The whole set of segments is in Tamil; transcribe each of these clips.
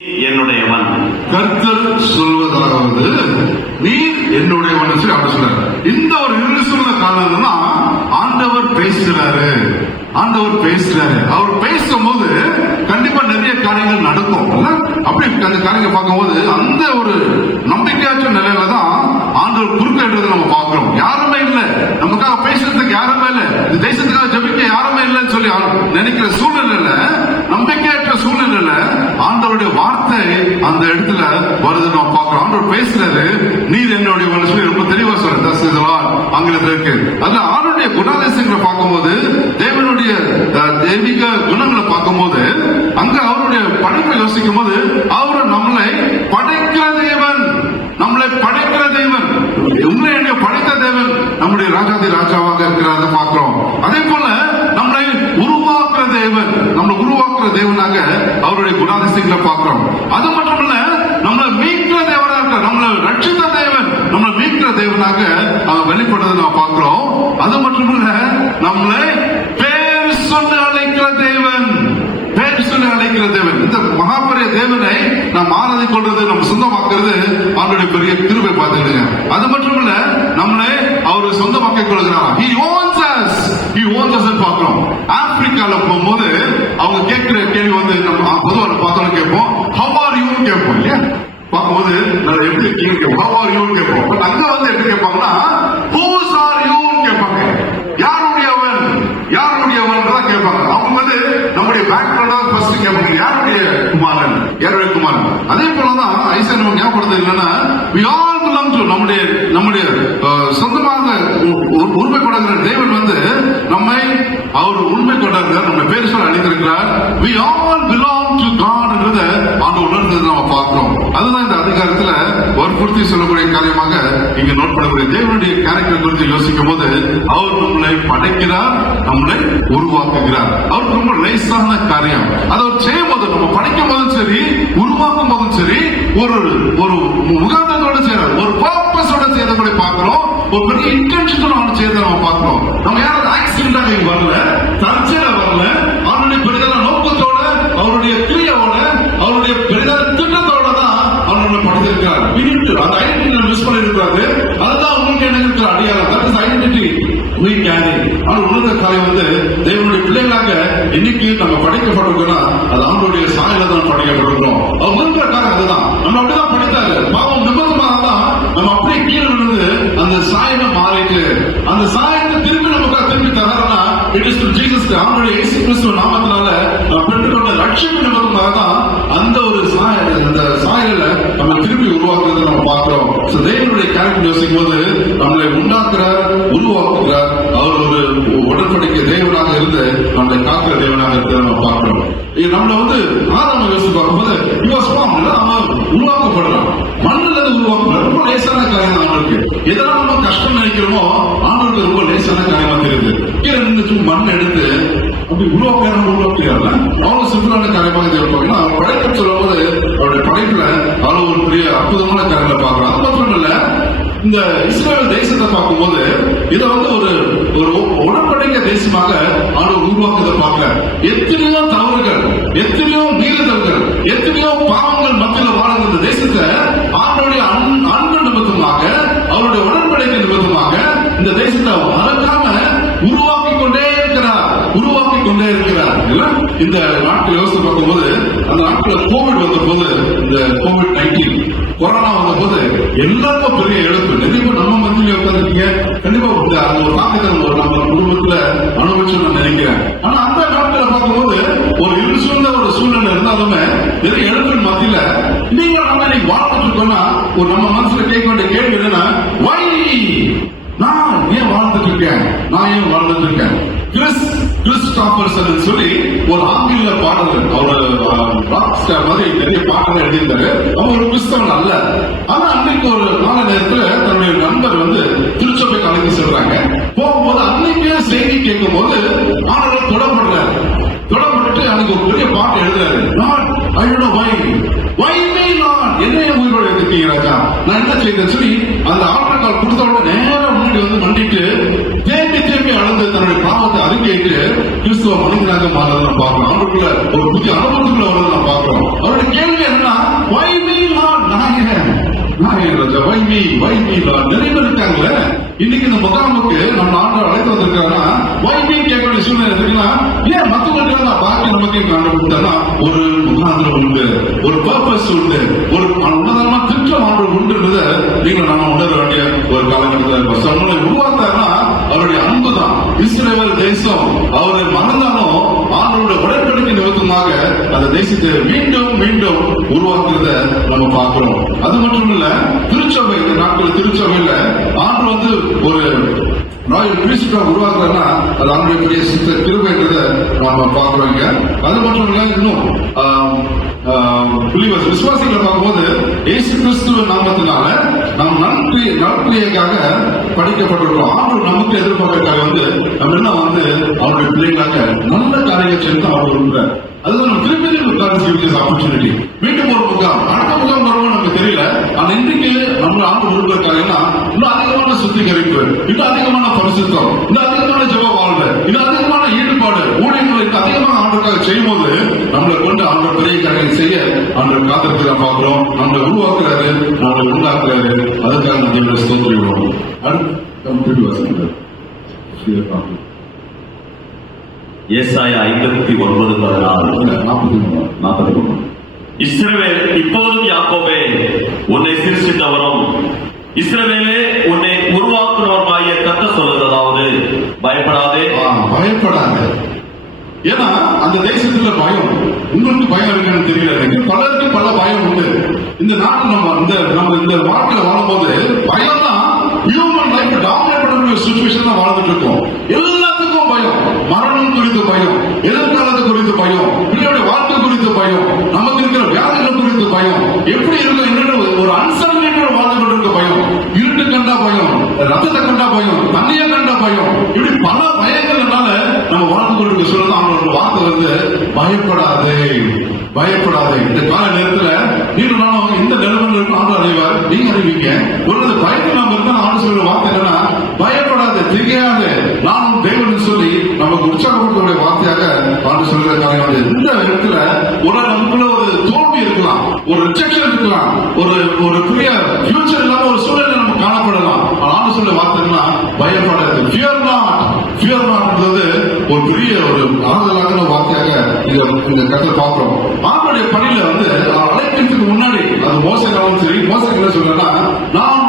என்னுடையவன். கர்த்தர் சொல்வதாவது நீர் என்னுடையவன் அப்படி சொல்றாரு. இந்த ஒரு சொல்ல காரணம்னா ஆண்டவர் பேசுறாரு. அவர் பேசும்போது கண்டிப்பா நிறைய காரியங்கள் நடக்கும். அப்படி அந்த காரியங்கள் பார்க்கும்போது அந்த ஒரு நம்பிக்கையாற்ற நிலையில தான் ஆண்டவர் குறுக்கிடுறதை நம்ம பார்க்கிறோம். யாருமே இல்லை, நமக்காக பேசுறதுக்கு யாருமே இல்லை, இந்த தேசத்துக்காக ஜெபிக்க யாருமே இல்லைன்னு சொல்லி நினைக்கிற சூழ்நிலையில, நம்பிக்கையற்ற சூழ்நிலையில ஆண்டவருடைய வார்த்தை அந்த இடத்துல வருது நம்ம பார்க்கிறோம். ஆண்டவர் பேசுறாரு, நீர் என்னுடைய சொல்லி ரொம்ப தெளிவா சொல்ற ஆங்கிலத்தில் இருக்கு. அதுல ஆண்டவருடைய குணாதிசயங்களை பார்க்கும்போது, தேவனுடைய தெய்வீக குணங்களை பார்க்கும்போது, அங்க அவருடைய படைப்பை யோசிக்கும் போது, அவர் நம்மளை படைக்கிற தேவன், உங்களை என்னைய படைத்த தேவன் நம்முடைய ராஜாதி ராஜாவாக இருக்கிறார் பார்க்கிறோம். அதே போல நம்மளை உருவாக்குற தேவன், தேவனாக அவருடைய குணாதிசயங்களை பார்க்கிறோம். அது மட்டுமல்ல, நம்மளை மீட்கிற தேவனாக இருக்கிற, நம்மளை ரட்சித்த தேவன், நம்மளை மீட்கிற தேவனாக அவர் வெளிப்படுறதை நாம் பார்க்கிறோம். அது மட்டுமல்ல, நம்மளை பேர் சொல்லி அழைக்கிற தேவன். இந்த மகாபெரிய தேவனை நாம் ஆராதிக் கொள்றது, நம்ம சொந்தமாக்குறது அவருடைய பெரிய கிருபை பார்த்துக்கிடுங்க. அது மட்டுமல்ல, நம்மளை அவர் சொந்தமாக்கிக் கொள்கிறார். He owns us பார்க்கிறோம். ஆப்பிரிக்கால போகும்போது அவங்க கேட்கிற கேள்வி வந்து நம்ம பொதுவாக பார்த்தோன்னு கேட்போம், how are you கேட்போம் இல்லையா? பார்க்கும்போது எப்படி இருக்கீங்க கேட்போம், how are you கேட்போம். பட் அங்க வந்து எப்படி கேட்பாங்கன்னா, whose are you கேட்பாங்க. யாருடையவன் தான் கேட்பாங்க. அவங்க வந்து நம்முடைய பேக்ரவுண்ட் ஃபர்ஸ்ட் கேட்பாங்க, யாருடைய குமாரன். அதே போலதான் ஐசா நம்ம ஞாபகப்படுத்த இல்லைன்னா, we all belong to நம்முடைய சொந்தமாக உரிமை கொண்டாடுகிற தேவன் வந்து நம்மை அவர் உண்மை கொண்டாடுகிறார், நம்ம பேர் சொல்ல அழைத்திருக்கிறார். we all belong to God என்றதை ஆண்டு உணர்ந்தது நம்ம பார்க்கிறோம். அதுதான் இந்த அதிகாரத்துல வற்புறுத்தி சொல்லக்கூடிய காரியமாக இங்க நோட் பண்ணக்கூடிய தேவனுடைய கேரக்டர் குறித்து யோசிக்கும் போது, அவர் நம்மளை படைக்கிறார், நம்மளை உருவாக்குகிறார். அவருக்கு ரொம்ப லேசான காரியம். அதை அவர் செய்யும் போது, நம்ம படைக்கும் போதும் சரி, உருவாக்கும் போதும் சரி, ஒரு முகாந்தத்தோட செய்யறார், ஒரு பர்பஸோட செய்யறதை பார்க்கிறோம். ஒரு பெரிய இன்டென்ஷனோட அவன் செய்யறதை நம்ம பார்க்கிறோம். நம்ம யாராவது ஆக்சிடென்டாக இங்க வரல, தற்செயலா வரல, அவருடைய பெரிதான நோக்கத்தோட, அவருடைய கிரியாவோட, அவருடைய பெரிதான திட்டத்தோட தான் அவனுடைய படைத்திருக்கிறார். அந்த ஐடென்டிட்டி மிஸ் பண்ணிருக்கிறாரு. அதுதான் உங்களுக்கு என்ன இருக்கிற அடையாளம். That is identity we carry. ஆனால் உணர்ந்த காரியம் வந்து, தேவனுடைய பிள்ளைகளாக இன்னைக்கு நம்ம படைக்கப்பட்டிருக்கோம்னா அது அவனுடைய சாயல தான் படைக்கப்பட்டிருக்கிறோம். அவர் உணர்ந்த காரியம் அதுதான். நம்ம அப்படிதான் படைத்தாரு. பாவம் நிபந்தமாக தான் நம்ம அப்படியே கீழே விழுந்து அந்த சாயலை மாறிட்டு, அந்த சாயத்தை திரும்பி நமக்கு திரும்பி தராருன்னா, இட் இஸ் டு ஜீசஸ். அவனுடைய இயேசு கிறிஸ்துவ நாமத்தினால பெற்றுக்கொண்ட ரட்சிப்பு நிபந்தமாக தான் அந்த ஒரு அந்த சாயல நம்ம திரும்பி உருவாக்குறதை நம்ம பார்க்கிறோம். தேவனுடைய கேரக்டர் யோசிக்கும் போது, நம்மளை உண்டாக்குறார், உருவாக்குகிறார். அவர் ஒரு உடன்படிக்கை தேவனாக இருந்து நம்மளை காக்கிற தேவனாக இருக்கிறத நம்ம பார்க்கிறோம். நம்மள வந்து ஆதாம யோசிச்சு பார்க்கும்போது, அவன் உருவாக்கப்படுறான், மண்ணில இருந்து உருவாக்குறான். ரொம்ப லேசான காரியம் தான் அவனுக்கு. எதெல்லாம் நம்ம கஷ்டம் நினைக்கிறோமோ ஆண்டவருக்கு ரொம்ப லேசான காரியமா தெரியுது. கீழே நின்று மண் எடுத்து அப்படி உருவாக்குறாங்க. அவ்வளவு சிம்பிளான காரியமாக இருப்பாங்க. அவன் படைப்பு சொல்லும்போது, அவருடைய படைப்புல அவ்வளவு ஒரு பெரிய அற்புதமான காரியங்களை பார்க்கலாம். அது மட்டும் இல்ல, இந்த இஸ்ரேல் தேசத்தை பார்க்கும்போது இதை வந்து ஒரு உடன்படிக்கை தேசமாக அவர் உருவாக்குவதை பார்க்கல. எத்தனையோ தவறுகள், எத்தனையோ மீறுதல்கள், எத்தனையோ பாவங்கள் மத்தியில் வாழ்ந்த இந்த தேசத்தை அவருடைய அன்பு நிமித்தமாக, அவருடைய உடன்படிக்கை நிமித்தமாக இந்த தேசத்தை மறக்காம உருவாக்கி கொண்டே இருக்கிறார். இந்த நாட்கள் யோசித்து பார்க்கும்போது, அந்த நாட்கள் கோவிட் வந்த போது, இந்த COVID-19 கொரோனா வந்த போது எல்லாருக்கும் பெரிய இழப்பு. நிறைய நம்ம மத்தியில உட்காந்துருக்கீங்க. கண்டிப்பா அந்த ஒரு தாக்கத்தை நம்ம குடும்பத்துல அனுபவிச்சு நான் நினைக்கிறேன். ஆனா அந்த நாட்களை பார்க்கும்போது ஒரு இருள் சூழ்ந்த ஒரு சூழ்நிலை இருந்தாலுமே நிறைய இழப்பின் மத்தியில நீங்க நம்ம இன்னைக்கு வாழ்ந்துட்டு இருக்கோம்னா, ஒரு நம்ம மனசுல கேட்க வேண்டிய கேள்வி என்னன்னா, வை நான் ஏன் வாழ்ந்துட்டு இருக்கேன்? கிறிஸ்டாபர்சன் சொல்லி ஒரு ஆங்கில பாடகர், அவர் ராக் ஸ்டார் மாதிரி நிறைய பாடல்கள் எழுதியிருந்தாரு. அவர் ஒரு கிறிஸ்தவன் அல்ல. ஆனா அன்னைக்கு ஒரு நாள நேரத்துல தன்னுடைய நண்பர் வந்து திருச்சபை கலந்து செல்றாங்க. போகும்போது அன்னைக்கு செய்தி கேட்கும் போது ஆண்டவர் தொடப்பட்டு அன்னைக்கு ஒரு பெரிய பாட்டு எழுதுறாரு. என்னைய உயிரோட இருக்கீங்க ராஜா, நான் என்ன செய்தேன் சொல்லி அந்த ஆல்டர் கால் கொடுத்தோட நேரம் முன்னாடி வந்து மண்டிட்டு தேம்பி அழுந்து தன்னுடைய பாவத்தை அறிக்கையிட்டு கிறிஸ்துவ மனிதனாக மாறதை பார்க்கிறோம். அவருக்குள்ள ஒரு புதிய அனுபவத்துக்குள்ள வரதை நம்ம பார்க்கிறோம். அவருடைய கேள்வி என்னன்னா, why me Lord? நிறைய பேர் இருக்காங்களே இன்னைக்கு இந்த முகாமுக்கு நம்ம ஆண்டு அழைத்து வந்திருக்காங்கன்னா வைபி கேட்கக்கூடிய சூழ்நிலை இருக்குன்னா, ஏன் மற்றவங்களுக்கு நான் பார்க்க நமக்கு கண்டுபிடித்தா ஒரு முகாந்திரம் உண்டு, ஒரு பர்பஸ் உண்டு, ஒரு உன்னதமான திட்டம் ஆண்டு உண்டுன்றத நீங்க நம்ம உணர வேண்டிய ஒரு காலகட்டத்தில் சமூக உருவாக்குறாருன்னா அவருடைய அன்பு தான். இஸ்ரேல் தேசம் அவரை மறந்தாலும் ஆண்டவருடைய உடன்படிக்கை நிமித்தமாக அந்த தேசத்தை மீண்டும் மீண்டும் உருவாக்குறத நம்ம பார்க்கிறோம். அது மட்டும் இல்ல, திருச்சபை இந்த நாட்கள் திருச்சபையில ஆண்டு வந்து ஒரு ராயல் பிரீஸ்டா உருவாக்குறதுன்னா அது ஆண்டுடைய பெரிய கிருபைன்றத நாம பார்க்கிறோங்க. அது மட்டும் இல்ல, இன்னும் விசுவாசிகளை பார்க்கும்போது இயேசு கிறிஸ்துவ நாமத்தினால நாம் நற்கிரியைக்காக படிக்கப்பட்டிருக்கிறோம். ஆண்டு நமக்கு எதிர்பார்க்கறதுக்காக வந்து நம்ம என்ன வந்து அவருடைய பிள்ளைகளாக நல்ல காரியங்கள் சென்று அவர் விரும்புகிறார். அதுதான் நம்ம திருப்பதி ஆப்பர்ச்சுனிட்டி. மீண்டும் ஒரு முகாம், அடுத்த முகாம் வருவோம் நமக்கு தெரியல. ஆனா இன்றைக்கு நம்ம ஆண்டு விரும்புகிறாங்கன்னா இன்னும் அதிகமான சுத்திகரிப்பு, இன்னும் அதிகமான பரிசுத்தம், இன்னும் அதிகமான ஜெப வாழ்வு, இன்னும் அதிகமான ஈடுபாடு, ஊழியர்களுக்கு அதிகமாக ஆண்டுக்காக செய்யும் போது நம்மளை கொண்டு ஆண்டு பெரிய காரியங்கள் செய்ய ஆண்டு காத்திரத்தை பார்க்கிறோம். நம்மளை உருவாக்குறாரு, நம்மளை உண்டாக்குறாரு. அதுக்காக நம்ம ஸ்தோத்திரிக்கிறோம். அடுத்து ஏசாயா 59:14 இஸ்ரவேல் இப்போதும் யாக்கோபே உன்னை சிருஷ்டித்தவரும் இஸ்ரவேலே உன்னை உருவாக்குனவருமாகிய கர்த்தர் சொல்லுகிறதாவது, பயப்படாதே. ஏன்னா அந்த தேசத்துல பயம், உங்களுக்கு பயம் இருக்குன்னு தெரியல, பலருக்கு பல பயம் உண்டு. இந்த நாட்டில் நம்ம இந்த வாழ்க்கையில வாழும்போது பயம் தான் ஹியூமன் லைஃப் டாமினேட் பண்ணக்கூடிய சிச்சுவேஷன் தான் வாழ்ந்துட்டு இருக்கோம். எல்லாத்துக்கும் பயம், மரணம் குறித்து பயம், எதிர்காலத்தை குறித்து பயம், பிள்ளையோட வாழ்க்கை குறித்து பயம், நமக்கு இருக்கிற வியாதிகள் குறித்து பயம், எப்படி இருக்கும் என்னென்ன ஒரு அன்சர்டனிட்டியோட வாழ்ந்து கொண்டிருக்க பயம், இருட்டு கண்டா பயம், ரத்தத்தை கண்டா பயம், தண்ணியை கண்டா பயம், இப்படி பல பயங்கள்னால நம்ம வாழ்ந்து கொண்டிருக்க சொல்ல அவங்களோட வார்த்தை வந்து பயப்படாதே, பயப்படாதே. இந்த கால நேரத்துல நீங்க நானும் இந்த நிலைமையில் ஆண்டு அறிவார், நீங்க அறிவிங்க. ஒரு பயத்தில் நம்ம இருந்தா ஆண்டு சொல்ற வார்த்தை என்னன்னா, பயப்படாது, தெரியாது, நானும் தேவன் சொல்லி நமக்கு உற்சாகப்படுத்தக்கூடிய வார்த்தையாக ஆண்டு சொல்ற காரியம். இந்த இடத்துல ஒரு நமக்குள்ள ஒரு தோல்வி இருக்கலாம், ஒரு ரிஜெக்ஷன் இருக்கலாம், ஒரு பெரிய ஃபியூச்சர் இல்லாம ஒரு சூழ்நிலை நம்ம காணப்படலாம். ஆண்டு சொல்ற வார்த்தை என்ன, பயப்படாது, ஃபியர் நாட். ஃபியர் நாட்ன்றது ஒரு பெரிய ஒரு ஆறுதலான வார்த்தையாக இந்த கருத்தை பார்க்கிறோம். ஆண்டுடைய பணியில வந்து அழைக்கிறதுக்கு முன்னாடி அது மோசக்காலும் சரி, மோசக்கால சொல்றா, நான்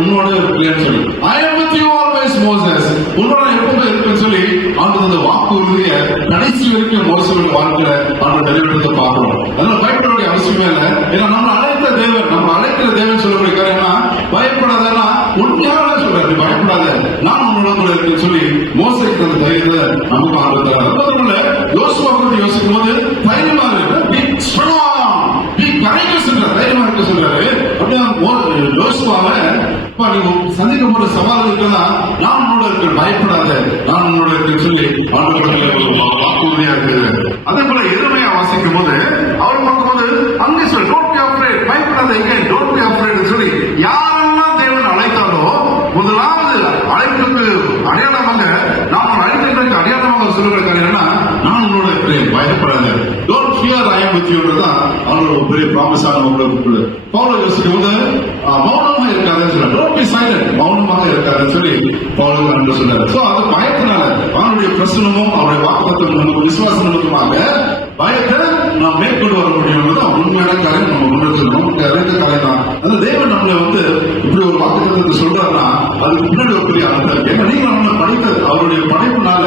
உன்னோட இருக்கிறேன்னு சொல்லி, ஐ am with you always Moses, உன்னோட எப்பவுமே இருப்பேன்னு சொல்லி ஆண்டு வாக்கு உறுதிய கடைசி வரைக்கும் மோசங்களோட வாழ்க்கையில ஆண்டு நிறைவேற்றத்தை பார்க்கிறோம். அதனால பயப்பட அவசியமே இல்லை. ஏன்னா நம்ம அழைத்த தேவன், நம்ம அழைக்கிற தேவன் சொல்லக்கூடிய காரியம்னா பயப்படாதா, உண்மையாக சொல்றாரு, பயப்படாத, நான் உன்னோட இருக்கேன்னு சொல்லி மோசைக்கு அந்த தைரியத்தை நமக்கு ஆண்டு தராது. மட்டுமல்ல, யோசுவா பற்றி யோசிக்கும் போது தைரியமா இருக்கு, தைரியமா இருக்க சொல்றாரு. அப்படியே யோசுவாவை நீங்க சந்திக்க போற சவால் இருக்குன்னா, நான் உன்னோட இருக்க, பயப்படாத, நான் உன்னோட இருக்கேன்னு சொல்லி ஆண்டு வாக்குறுதியா இருக்குது. அதே போல எதிர்மையா வாசிக்கும் போது அவர் பார்க்கும்போது அங்கே சொல்லி டோன்ட் பி அஃப்ரேட், பயப்படாத, எகெயின் டோன்ட் பி அஃப்ரேட் சொல்லி யாரெல்லாம் தேவன் அழைத்தாலோ முதலாவது அழைப்புக்கு அடையாளமாக நாம் அழைப்புக்கு அடையாளமாக சொல்லுகிற காரியம் என்னன்னா, நான் உன்னோட இருக்கிறேன், பயப்படாத, don't fear, I am with you தான் அவங்களோட பெரிய ப்ராமிஸான உங்களுக்கு. பவுல் யோசிக்கும் போது மௌனமா இருக்காதுன்னு சொல்றாரு, டோன்ட் பி சைலண்ட், மௌனமாக இருக்காதுன்னு சொல்லி பவுல் அன்று சொல்றாரு. சோ அது பயத்தினால அவனுடைய பிரசனமும் அவருடைய வாக்குத்தத்தமும் நமக்கு விசுவாசம் நிமித்தமாக பயத்தை நாம் மேற்கொண்டு வர முடியும். உண்மையான காரியம் நம்ம முன்னெடுத்து நமக்கு அறிந்த காரியம் தான். அந்த தேவன் நம்மளை வந்து இப்படி ஒரு வாக்குத்தத்தை சொல்றாருன்னா அதுக்கு பின்னாடி ஒரு பெரிய அர்த்தம். ஏன்னா நீங்க நம்மளை படித்த அவருடைய படைப்புனால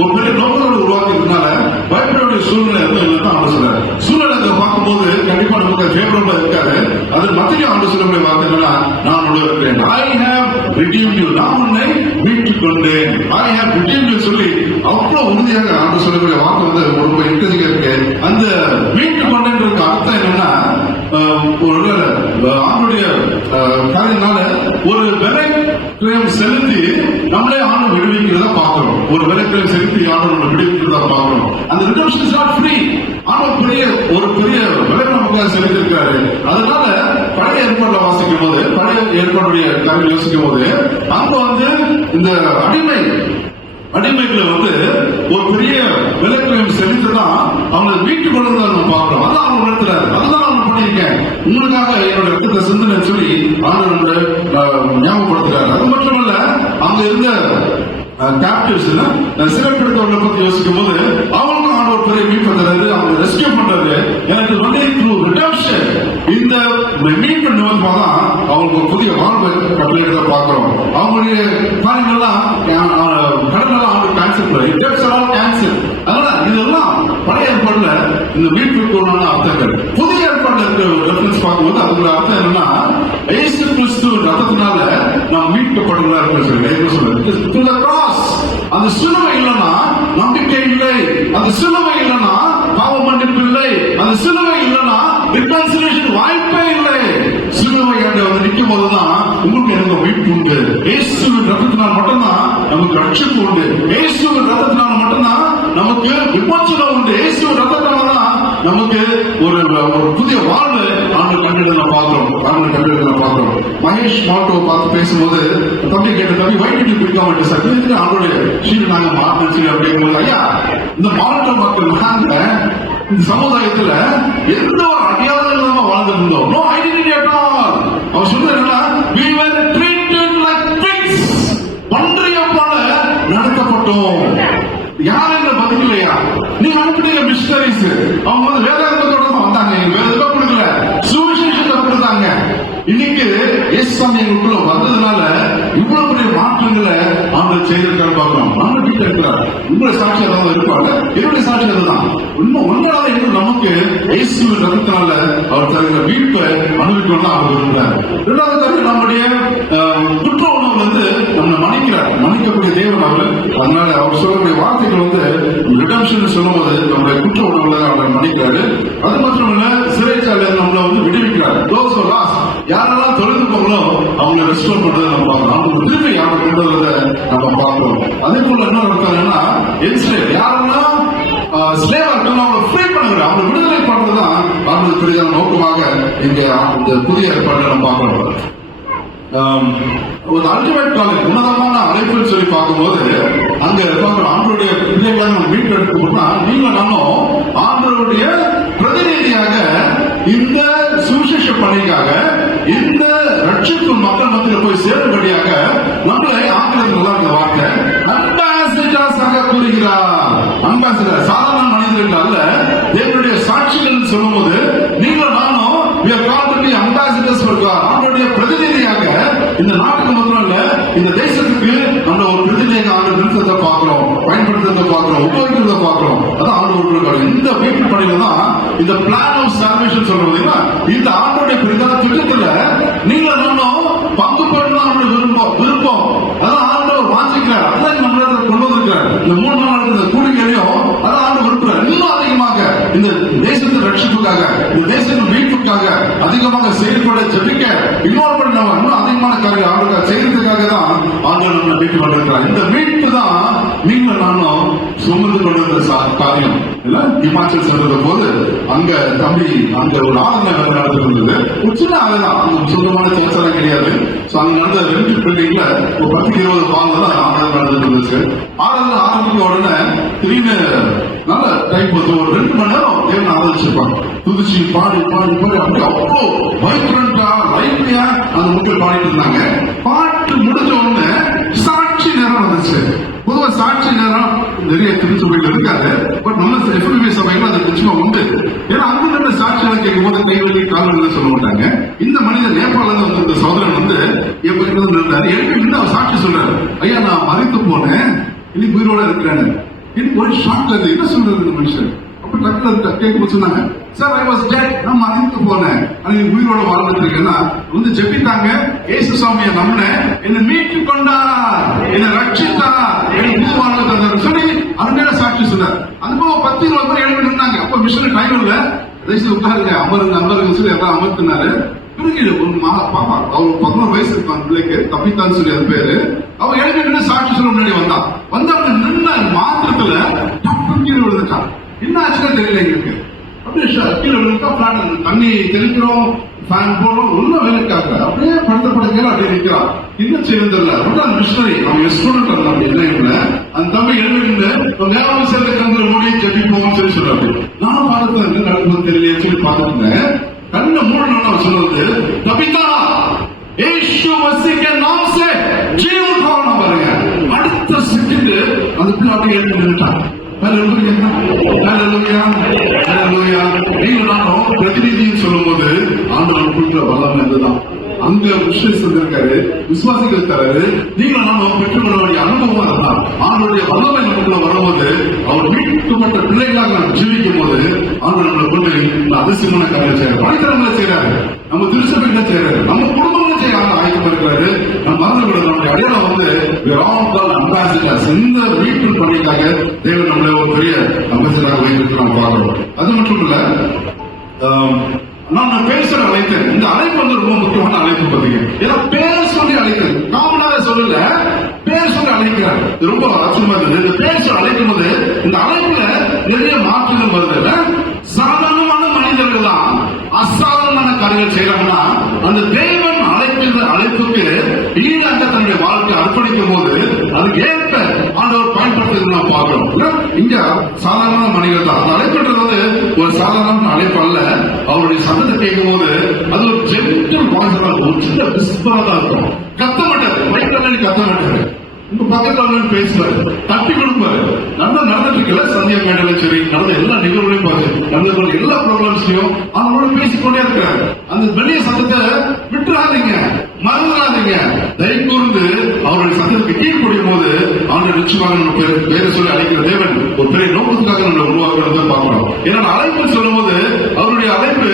ஒரு பெரிய நோக்கங்களை உருவாக்கினால பயப்பட வேண்டிய சூழ்நிலை எதுவும் ஆண்டு சொல்றாரு. சூழ்நிலை பார்க்கும்போது கண்டிப்பா நமக்கு ஃபேவரபிளா இருக்காது. அது மத்திய ஆண்டு சொல்லக்கூடிய வார்த்தை என்னன்னா, நான் இருக்கிறேன், ஐ ஹேவ் ரிடீம்ட் யூ, நான் உன்னை மீட்டுக் கொண்டேன், ஐ ஹேவ் ரிடீம்ட் யூ சொல்லி அவ்வளவு உறுதியாக ஆண்டு சொல்லக்கூடிய வார்த்தை வந்து ரொம்ப இன்ட்ரெஸ்டிங்கா இருக்கு. அந்த மீட்டுக் கொண்டேன்றதுக்கு அர்த்தம் என்னன்னா, ஆண்டுடைய காரியனால ஒரு விலை கிரயம் செலுத்தி நம்மளே ஆண்டு விடுவிக்கிறதா பார்க்கிறோம். ஒரு விலை கிரயம் செலுத்தி ஆண்டு நம்ம விடுவிக்கிறதா பார்க்கிறோம். அந்த ரிடம்ஷன் இஸ் நாட் ஃப்ரீ. ஒரு பெரிய விலை நமக்காக செலுத்திருக்காரு. அதனால பழைய ஏற்பாடுல வாசிக்கும் போது, பழைய ஏற்பாடுடைய காரியம் யோசிக்கும் போது அங்க வந்து இந்த அடிமை அடிமைகளை வந்து ஒரு பெரிய விலைக்கிழமை செலுத்திதான் அவங்களை வீட்டுக்கு கொண்டு வந்து நம்ம பார்க்கிறோம். அதான் அவங்க நடத்துறாரு, அதுதான் அவங்க பண்ணியிருக்கேன் உங்களுக்காக என்னோட ரத்தத்தை சிந்தனை சொல்லி ஆண்டவர் ஞாபகப்படுத்துறாரு. அது மட்டுமல்ல, அங்க இருந்த கேப்டிவ்ஸ் சிறைப்பிடித்தவர்களை பத்தி யோசிக்கும் போது அவங்களுக்கும் ஆண்டவர் பெரிய மீட்பு தராரு, அவங்க ரெஸ்கியூ பண்றாரு. எனக்கு வந்து ரிடம்ஷன் இந்த மீட்பு நிமித்தமா தான் அவங்களுக்கு ஒரு புதிய வாழ்வை கட்டளையிட பார்க்கிறோம். அவங்களுடைய காரியங்கள்லாம் கடனெல்லாம் அவங்க கேன்சல். அதனால இதெல்லாம் பழைய ஏற்பாடுல இந்த மீட்புக்கு உண்டான அர்த்தங்கள். புதிய ஏற்பாடுல இருக்க ரெஃபரன்ஸ் பார்க்கும்போது அதுக்கு அர்த்தம் என்னன்னா, இயேசு கிறிஸ்து ரத்தத்தினால நாம் மீட்கப்படுகிறார் சொல்லுங்க. அந்த சிலுவை இல்லைன்னா நம்பிக்கை இல்லை, அந்த சிலுவை இல்லைன்னா பாவ மன்னிப்பு இல்லை, அந்த சிலுவை இல்லைன்னா ரிகன்சிலியேஷன் வாய்ப்பே இல்லை. சிலுவை வந்து நிற்கும் போதுதான் உங்களுக்கு எனக்கு மீட்பு உண்டு. இயேசுவின் ரத்தத்தினால் மட்டும்தான் நமக்கு ரட்சிப்பு உண்டு. இயேசுவின் ரத்தத்தினால மட்டும்தான் நமக்கு விமோசனம் உண்டு. இயேசுவின் ரத்தத்தினால தான் நமக்கு ஒரு புதிய வாழ்வு ஆண்டு கண்டிட பார்க்கிறோம். மகேஷ் மாட்டோ பார்த்து பேசும்போது தம்பி கேட்ட, தம்பி வைட்டு பிடிக்காம சார் அவங்களுடைய சீடு நாங்க மாற்றி அப்படிங்கும்போது, ஐயா இந்த மாவட்ட மக்கள் நாங்க இந்த சமுதாயத்துல எந்த ஒரு அடையாளம் இல்லாம வாழ்ந்துட்டு இருந்தோம். No identity at all. அவர் சொல்றாருன்னா, we were treated like pigs. பன்றியை போல நடத்தப்பட்டோம். யாரும் எங்களை பதிலையா? நீங்க அனுப்பிட்டீங்க மிஷனரிஸ், அவங்க வந்து வேதாந்தத்தோட தான் வந்தாங்க, வேற எதுவும் கொடுக்கல, சுவிசேஷத்தை கொடுத்தாங்க. இன்னைக்கு இயேசுசாமி எங்களுக்குள்ள வந்ததுனால இவ்வளவு பெரிய மாற்றங்களை ஆண்டவர் செய்திருக்காரு பார்க்கிறோம். ஆண்டவர் வீட்டில் இருக்கிறார். உங்களுடைய சாட்சி அதான் இருப்பாங்க, என்னுடைய சாட்சி அதுதான். உண்மையால இன்னும் நமக்கு இயேசுவின் ரத்தத்தினால அவர் தருகிற மீட்பை அனுபவிக்கணும் அவர் விரும்புகிறார். இரண்டாவது காரியம், நம்முடைய குற்ற உணர்வு வந்து நம்ம மன்னிக்கக்கூடிய தேவன் அவர். அதனால அவர் சொல்லக்கூடிய வார்த்தைகள் வந்து ரிடம்ஷன் சொல்லும் போது நம்முடைய குற்ற உணர்வுல அவர் மன்னிக்கிறாரு. அது மட்டுமல்ல, சிறைச்சாலை நம்மளை வந்து விடுவிக்கிறார். யாரெல்லாம் தொலைந்து போங்களோ அவங்க ரெஸ்டோர் பண்றதை நம்ம பார்க்கிறோம். அவங்க திருப்பி யாரை கொண்டு வரதை நம்ம பார்க்கிறோம். அதே போல என்ன நடத்தாங்கன்னா, யாரெல்லாம் ஸ்லேவா இருக்காங்க அவங்களை ஃப்ரீ பண்ணுங்க, அவங்க விடுதலை பண்றதுதான் அவங்களுக்கு பெரிய நோக்கமாக இங்க இந்த புதிய ஏற்பாடு நம்ம பார்க்கிறோம். ஒரு அல்டிமேட் காலேஜ் உன்னதமான அழைப்புன்னு சொல்லி பார்க்கும்போது அங்க ஆண்டவருடைய பிள்ளைகளை நம்ம மீட்டு எடுத்துக்கணும்னா, நீங்க நானும் ஆண்டவருடைய பிரதிநிதியாக இந்த சுவிசேஷ பணிக்காக இந்த ரட்சிப்பு மக்கள் மத்தியில் போய் சேரும்படியாக நம்மளை ஆங்கிலத்தில் இந்த வார்த்தை அம்பாசிடர்ஸாக கூறுகிறார். அம்பாசிடர் சாதாரண மனிதர்கள் அல்ல, தேவனுடைய சாட்சிகள் சொல்லும் போது நீங்களும் நானும் அம்பாசிடர்ஸ் அவருடைய பிரதிநிதியாக இந்த நாட்டுக்கு மட்டும் இல்ல, இந்த தேசத்துக்கு நம்ம ஒரு பிரதிநிதியாக ஆண்டு நிறுத்தத்தை பார்க்கிறோம், பயன்படுத்துறதை பார்க்கிறோம், உபயோகிக்கிறத பார்க்கிறோம். அதான் ஆண்டு இந்த வீட்டு பணியில தான் இந்த பிளான் ஆஃப் சால்வேஷன் சொல்றது. இந்த ஆண்டோடைய பிரதான திட்டத்துல நீங்க நானும் பங்கு பெறணும் விருப்பம். அதான் ஆண்டவர் வாஞ்சிக்கிறார். அதான் நம்ம கொண்டு வந்திருக்கிறார். இந்த 3 நாள் இந்த கூடுகையிலையும் அதான் ஆண்டு விரும்புகிறார். இன்னும் அதிகமாக இந்த தேசத்தின் ரட்சிப்புக்காக, இந்த தேசத்தின் மீட்புக்காக அதிகமாக செயல்பட ஜெபிக்க இன்னொரு இன்னும் அதிகமான காரியம் ஆண்டுக்காக செய்யறதுக்காக தான் ஆண்டு நம்ம மீட்பு கொண்டிருக்கிறார். இந்த மீட்பு தான் நீங்க நானும் சுமந்து கொண்டிருந்த காரியம் இல்ல. இமாச்சல் சென்ற போது அங்க தம்பி அங்க ஒரு ஆராதனை நடந்துட்டு இருந்தது. ஒரு சின்ன ஆராதனை, அங்க சொந்தமான சேர்ச்சாலாம் கிடையாது. அங்க நடந்த 2 பில்டிங்ல ஒரு 10-20 பால்ல தான் ஆராதனை நடந்துட்டு இருந்துச்சு. ஆராதனை ஆரம்பிக்க உடனே திடீர்னு நல்ல டைம் போது ஒரு 2 மணி நேரம் தேவன் ஆராதிச்சிருப்பாங்க. புதுச்சி பாடி அப்படி அவ்வளோ வைப்ரண்டா லைவ்லியா அந்த மக்கள் பாடிட்டு இருந்தாங்க. பாட்டு முடிஞ்ச உடனே சாட்சி நேரம் வந்துச்சு. பொதுவா சாட்சி நேரம் நிறைய திருச்சபைகள் இருக்காது, பட் நம்ம எஃப்எம்பி சபைகள் அது நிச்சயமா உண்டு. ஏன்னா அங்க ரெண்டு சாட்சிகளை கேட்கும் போது கைவெளி கால்வெளி சொல்ல மாட்டாங்க. இந்த மனிதர் நேபாள இருந்து வந்த சோதரன் வந்து இருந்தாரு. எனக்கு அவர் சாட்சி சொல்றாரு, ஐயா நான் மறைத்து போனேன், இன்னைக்கு உயிரோட இருக்கிறேன்னு. எனக்கு ஒரு ஷாக் அது என்ன சொல்றது இந்த மனுஷன். அப்ப டக்குல கேட்கும் சொன்னாங்க, சார் ஐ வாஸ் டெட், நான் மறைத்து போனேன், உயிரோட வாழ்ந்துட்டு இருக்கேன்னா வந்து ஜெபித்தாங்க. ஏசு சுவாமியை நம்பினேன், என்னை மீட்டு கொண்டார், என்னை ரட்சித்தார், எனக்கு புது வாழ்க்கை தந்தார் சொல்லி அருமையான சாட்சி சொன்னார். அது போல 10-20 பேர் எழுதி நின்றாங்க. அப்ப மிஷன் டைம் இல்ல, தயவுசெய்து உட்காருங்க, அமருங்க சொல்லி எல்லாம் அமர்த்தினாரு. பிறகு ஒரு பாப்பா, அவர் 11 வயசு இருக்கான் பிள்ளைக்கு, தப்பித்தான்னு சொல்லி அது பேரு. அவன் எழுதி நின்று சாட்சி சொல்ல முன்னாடி வந்தவங்க நின்ன மாத்திரத்துல விழுந்துட்டான். என்ன ஆச்சுன்னு தெரியல எங்களுக்கு. அப்படியே கீழே விழுந்தா பிளாட் தண்ணி தெளிக்கிறோம், ஃபேன் போடுறோம், ஒன்னும் வேலைக்காக அப்படியே படுத்த படுக்கையில அப்படியே நிற்கிறான். என்ன செய்யறதில்ல. அப்படிதான் மிஷனரி அவன் ஸ்டூடெண்ட் இருந்தான் இல்லைங்கள. அந்த தம்பி எழுந்து ஞாபகம் சேர்ந்த கண்களை மூடி ஜெபிப்போம் சொல்லி சொல்றாரு. நான் பார்த்து என்ன நடக்குது தெரியலையே சொல்லி பார்த்துட்டேன். கண்ணை மூடணும்னு அவன் சொன்னது, கபிதா यीशु मसीह के नाम से जीव उठाना பாருங்க. அடுத்த செகண்ட் அந்த பிள்ளை அப்படியே எழுந்து நின்னுட்டான். ஹalleluya ஹalleluya ஹalleluya. நீங்க நானும் பிரதிநிதின்னு சொல்லும்போது ஆண்டவருக்குள்ள வல்லமை இதுதான். அங்க விசுவாசம் இருக்காரு, விசுவாசிகள் தராரு. நீங்களும் நானும் பெற்றுக்கொள்ளக்கூடிய அனுபவம் இருந்தால் ஆண்டவருடைய வல்லமை நமக்குள்ள வரும்போது அவர் மீட்கப்பட்ட பிள்ளைகளாக நாம் ஜீவிக்கும் போது ஆண்டவர் நம்மளை கொண்டு அதிசயமான காரியம் செய்யறாரு. பணித்தரங்களை செய்யறாரு, நம்ம திருச்சபைகளை செய்யறாரு, நம்ம குடும்பங்களை செய்ய ஆயத்தம் இருக்கிறாரு. நம்ம மறந்துவிட நம்முடைய அடையாளம் அம்பாசிடர்ஸ். இந்த மீட்பு பணிக்காக தேவன் நம்மளை ஒரு பெரிய அம்பாசிடராக வைத்திருக்க நாம் பார்க்கிறோம். அது மட்டும் இல்ல, நான் பேசுற அழைத்தேன். இந்த அழைப்பு வந்து ரொம்ப முக்கியமான அழைப்பு பார்த்தீங்க. ஏன்னா பேர் சொல்லி அழைக்கிறது, காமனாக சொல்லல, பேர் சொல்லி அழைக்கிறார். இது ரொம்ப ஆச்சரியமா இருந்தது. இந்த பேர் சொல்லி அழைக்கும் போது இந்த அழைப்புல நிறைய மாற்றங்கள் வருது. சாதாரணமான மனிதர்கள் தான் அசாதாரணமான காரியங்கள் செய்யறாங்கன்னா அந்த தேவன் அழைப்புக்கு ஈடாக தன்னுடைய வாழ்க்கை அர்ப்பணிக்கும் போது அதுக்கு ஏற்ப ஆண்டவர் பயன்படுத்துறது நாம் பார்க்கிறோம். இங்க சாதாரண மனிதர்கள் தான். அந்த அழைப்புன்றது வந்து ஒரு சாதாரண அழைப்பு அல்ல. அவருடைய சத்தத்தை கேட்கும் போது அது ஒரு ஜென்டல் வாய்ஸ், ஒரு சின்ன விஸ்பரா தான் இருக்கும். கத்த மாட்டாரு, மைக்கெல்லாம் கத்த மாட்டாரு. உங்க பக்கத்துல பேசுவாரு, தட்டி கொடுப்பாரு. நல்லா நடந்துட்டு இருக்கல சந்தியா மேடல சரி, நடந்த எல்லா நிகழ்வுகளையும் பாரு, நடந்த எல்லா ப்ரோக்ராம்ஸ்லயும் அவங்களோட பேசிக்கொண்டே இருக்கிறாரு. அந்த வெளிய சத்தத்தை விட்டுறாதீங்க, மறந்துடாதீங்க. தயவு கூர்ந்து அவருடைய சத்தத்துக்கு கீழ்படியும் போது அவருடைய நிச்சயமாக நம்ம பேரை சொல்லி அழைக்கிற தேவன் ஒரு பெரிய நோக்கத்துக்காக நம்ம உருவாக்குறத பார்க்கிறோம். ஏன்னா அழைப்பு சொல்லும் போது அவருடைய அழைப்பு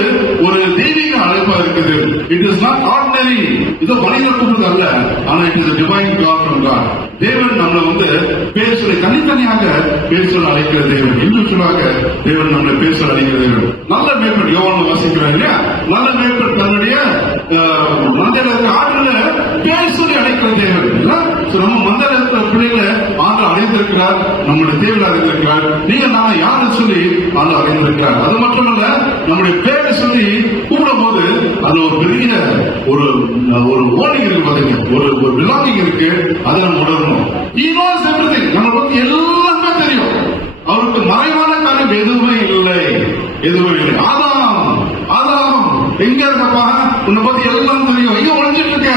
ஒரு தெய்வீக அழைப்பா இருக்குது. இட் இஸ் நாட் ஆர்டினரி, இதோ மனித கூப்பிட்டு அல்ல, ஆனா it is divine God from God. தேவன் நம்மளை வந்து பேர் சொல்லி தனித்தனியாக பேர் சொல்ல அழைக்கிற தேவன், இண்டிவிஜுவலாக தேவன் நம்மளை பேர் சொல்ல அழைக்கிற தேவன். நல்ல மேற்பட் யோவான் வாசிக்கிறாங்க இல்லையா, நல்ல மேற்பட் தன்னுடைய மந்திர ஆற்றுல பேர் சொல்லி அழைக்கிற தேவன். நம்ம மந்திர பிள்ளைகளை ஆண்டு அடைந்திருக்கிறார், நம்முடைய தேவன் அடைந்திருக்கிறார். நீங்க நான் யாரு சொல்லி ஆண்டு அடைந்திருக்கிறார். அது மட்டுமல்ல, நம்முடைய பேரை சொல்லி கூப்பிடும் போது அது ஒரு பெரிய ஒரு ஓனிங் இருக்கு பாத்தீங்க, ஒரு பிலாங்கிங் இருக்கு. அதை நம்ம உணரணும். He knows everything. நம்ம பத்தி எல்லாமே தெரியும். அவருக்கு மறைவான காரியம் எதுவுமே இல்லை, எதுவுமே இல்லை. ஆதாம் எங்க இருக்கப்பா, உன்னை பத்தி எல்லாம் தெரியும், எங்க ஒழிஞ்சிட்டு இருக்க,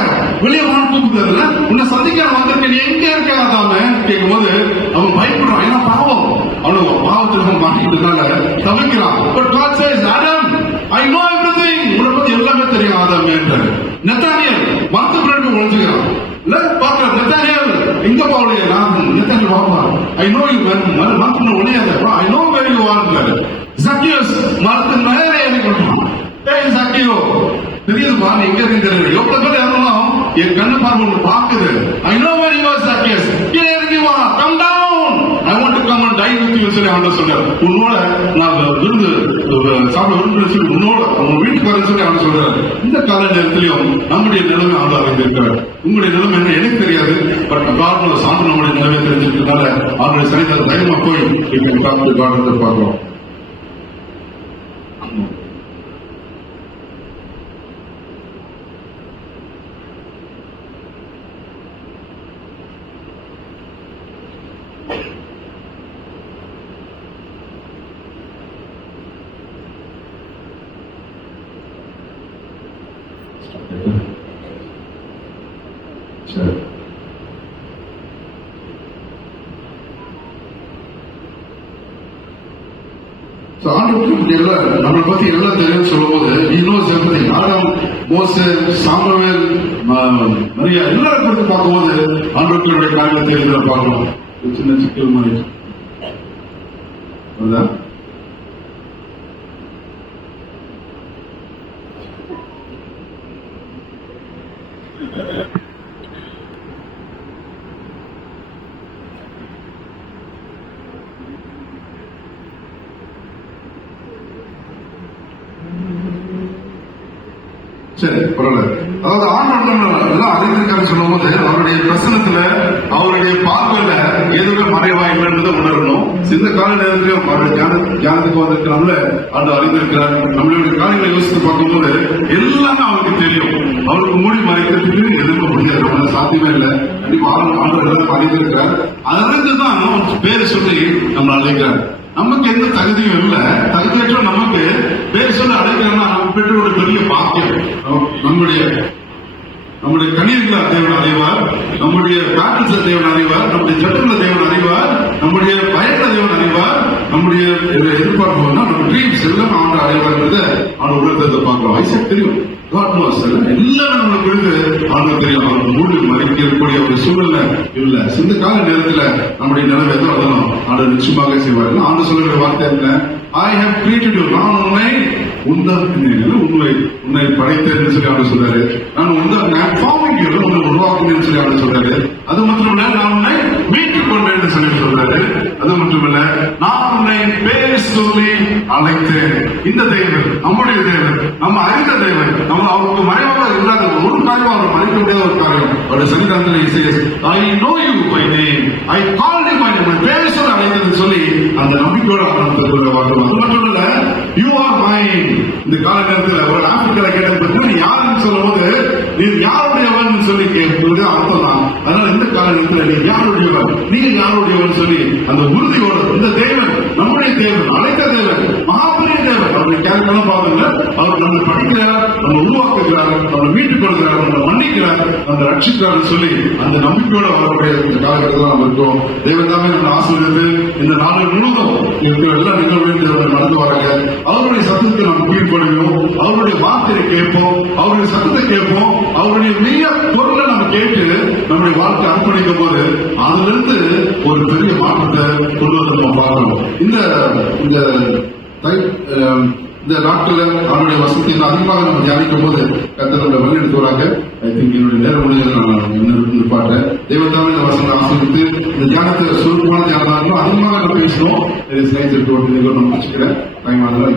வெளியே வான் கூப்பிடுறதுல உன்னை சந்திக்க வந்திருக்க, நீ எங்க இருக்க ஆதாம கேட்கும் போது அவன் பயப்படுறான். ஏன்னா பாவம், அவனுக்கு பாவத்திற்கு மாட்டிக்கிட்டதுனால தவிக்கிறான். But God says, Adam, I know everything. உன்னை பத்தி எல்லாமே தெரியும் ஆதாம் என்றார். நெத்தானியேல் மரத்து பிறகு ஒழிஞ்சுக்கிறான். பாக்குற நெத்தானியேல் எங்க பாவலையே, நான் நெத்தானியேல் பாப்பா, I know you மரத்து ஒழியாத, I know where you are. ஜக்கியோஸ் மரத்து மேலே ஏறி கொண்டான். ஏய் ஜக்கியோ, தெரியுதுப்பா நீ எங்க இருக்கு தெரியல. எவ்வளவு பேர் இருந்தாலும் என் கண்ணு பார்வை ஒன்று பாக்குது. I know where you are Zacchaeus. கீழே இறங்கி வா, come down. I want to come and dine with you சொல்லி ஆண்டவர் சொன்னார். உன்னோட நான் விருந்து சாப்பிட விரும்புறேன் சொல்லி உன்னோட உங்க வீட்டுக்கு வரேன் சொல்லி ஆண்டவர் சொல்றாரு. இந்த கால நேரத்திலையும் நம்முடைய நிலைமை ஆண்டவர் அறிந்திருக்கிறார். உங்களுடைய நிலைமை என்ன எனக்கு தெரியாது, பட் காரணம் சான்று நம்முடைய நிலைமை தெரிஞ்சிருக்கிறதுனால அவருடைய சரித்திர தைரியமா போய் இப்ப காட்டு காரணத்தை பார்க்கிறோம். நம்மளை பத்தி எல்லாம் தெரியும் சொல்லும் போது இன்னும் ஆடாம், மோசே, சாமுவேல், நிறைய எல்லாரும் குறித்து பார்க்கும்போது ஆண்டவர்களுடைய காரியத்தை தெரிஞ்சதை பார்க்கணும். சின்ன சிக்கல் மாதிரி சரி, பரவாயில்ல. அதாவது ஆண்டவர் எல்லாம் அறிந்திருக்காரு சொல்லும் போது அவருடைய பிரசனத்துல அவருடைய பார்வையில எதுவுமே மறைவா இல்லைன்றதை உணரணும். இந்த கால நேரத்திலும் அவருடைய ஞானத்துக்கு வந்திருக்கிறாங்கள ஆண்டு அறிந்திருக்கிறார். நம்மளுடைய காரியங்களை யோசித்து பார்க்கும்போது எல்லாமே அவருக்கு தெரியும். அவருக்கு மூடி மறைக்கிறதுக்கு எதுவுமே முடியாது, சாத்தியமே இல்லை. கண்டிப்பா ஆண்டவர் எல்லாரும் அறிந்திருக்கிறார். அதிலிருந்துதான் பேரை சொல்லி நம்ம அழைக்கிறார். நமக்கு எந்த தகுதியும் இல்லை, தகுதியற்ற நமக்கு பேர் சொல்லி அழைக்கிறோம்னா நம்ம பெற்றோட பெரிய பாக்கியம். நம்முடைய கண்ணீர்களை தேவன் அறிவார், நம்முடைய பேட்டர்ஸை தேவன் அறிவார், நம்முடைய ஜட்டங்களை தேவன் அறிவார், நம்முடைய பயங்களை தேவன் அறிவார், நம்முடைய எதிர்பார்ப்பு நம்ம ட்ரீம்ஸ் எல்லாம் ஆண்டு அறிவார்ன்றதை அவன் உலகத்தை பார்க்கிறோம். ஐசக் தெரியும், எல்லாரும் நம்மளுக்கு இருந்து ஆண்டு தெரியும். அவருக்கு மூடி மறைக்கக்கூடிய ஒரு சூழ்நிலை இல்ல. இந்த கால நேரத்துல நம்முடைய நிலைமை எதோ அதெல்லாம் ஆண்டு நிச்சயமாக செய்வார். ஆண்டு சொல்லுகிற வார்த்தை என்ன? I have created you. நான் உன்னை உன்னை படைத்தேன்னு சொல்லி அவர் சொல்றாரு. நான் உன்னை உருவாக்குனேன்னு சொல்லி அவர் சொல்றாரு. அது மட்டுமில்ல, நான் உன்னை மீட்டுக் கொண்டேன்னு சொல்லி சொல்றாரு. அது மட்டுமில்ல, நான் உன்னை பேர் சொல்லி அழைத்தேன். இந்த தேவன் நம்முடைய தேவன், நம்ம அறிந்த தேவன், நம்ம அவருக்கு மறைவாக இல்லாத ஒரு காரியம் அவர் மறைக்க முடியாத ஒரு காரியம். அவருடைய சன்னிதானத்தில் I know you by name, I called you by name. பேர் சொல்லி அழைத்ததுன்னு சொல்லி அந்த நம்பிக்கையோட வார்த்தை. அது மட்டும் இல்ல, யூ ஆர் மைன். இந்த கால நேரத்தில் ஒரு ஆப்பிரிக்கால கேட்டது நீ யாருன்னு சொல்லும் போது நீ யாருடையவன் சொல்லி கேட்பது அர்த்தம் தான். அதனால இந்த கால நேரத்தில் நீ யாருடையவன், நீங்க யாருடையவன் சொல்லி அந்த உறுதியோடு இந்த தேவன் நம்முடைய தேவன், அழைத்த தேவன், மகாபெரிய தேவன். அவருடைய கேரக்டர் பாருங்க, அவர் நம்மை படிக்கிறார், நம்ம உருவாக்குகிறார், நம்ம மீட்டுக் கொள்கிறார், நம்ம மன்னிக்கிறார், நம்ம ரட்சிக்கிறார் சொல்லி அந்த நம்பிக்கையோட அவருடைய இந்த காலகட்டத்தில் நம்ம இருக்கோம். தேவன் தாமே நம்ம ஆசீர்வதித்து இந்த நாடு முழுவதும் இருக்கிற எல்லா நிகழ்வுகளும் நடந்து வராங்க. அவருடைய சத்தத்தை நாம் கீழ்படுவோம், அவருடைய வார்த்தையை கேட்போம், அவருடைய சத்தத்தை கேட்போம், அவருடைய மிக பொருளை நம்ம கேட்டு நம்முடைய வாழ்க்கை அர்ப்பணிக்கும் போது அதிலிருந்து ஒரு பெரிய மாற்றத்தை கொண்டு வந்து நம்ம பார்க்கணும். இந்த நாட்கள் அவருடைய வசதி அதிகமாக நம்ம தியானிக்கும் போது கத்தரோட வழி எடுத்துவராக. ஐ திங்க் என்னுடைய நேரம் முடிஞ்சது நான் நிற்பாட்டேன். தெய்வத்தாமே இந்த வசனத்தை ஆசிரியத்து இந்த தியானத்தை சுருக்கமான தியானம் அதிகமாக நம்ம பேசணும். நம்ம முடிச்சுக்கிறேன்.